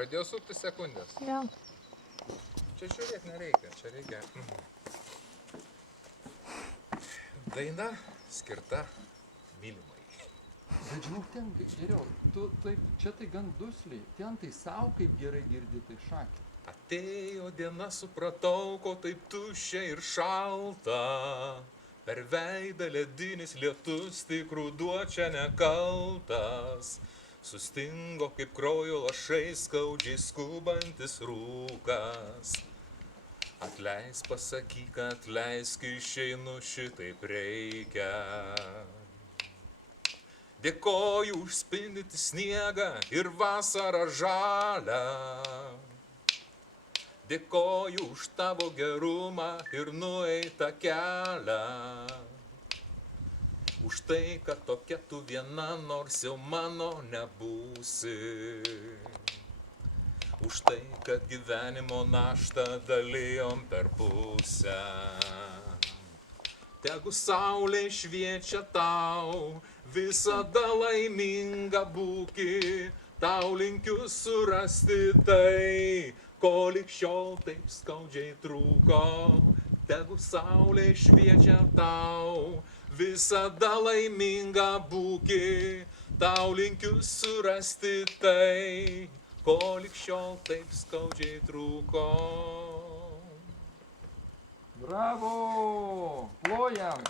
Pradėjo sukti sekundės. Jo. Čia žiūrėk nereikia, čia reikia. Daina skirta mylimai. Bet žinok, ten geriau, tu taip, čia tai gan dusliai, ten tai savo kaip gerai girdi, tai šakė. Atėjo diena, supratau, ko taip tuščia ir šalta. Per veidą ledinis lietus, tik ruduo čia nekaltas. Sustingo kaip kraujo lašai, skaudžiai skubantis rūkas. Atleisk, pasakyk, atleisk, išeinu, šitaip reikia. Dėkoju už spindintį sniegą ir vasarą žalią. Dėkoju už tavo gerumą ir nueitą kelią. Už tai, kad tokia tu viena, nors jau mano nebūsi. Už tai, kad gyvenimo naštą dalijom per pusę. Tegu saulė šviečia tau, visada laiminga būki, tau linkiu surasti tai, ko lig šiol taip skaudžiai trūko. Tegu saulė šviečia tau, visada laiminga būki, tau linkiu surasti tai, ko lig šiol taip skaudžiai trūko. Bravo! Plojam!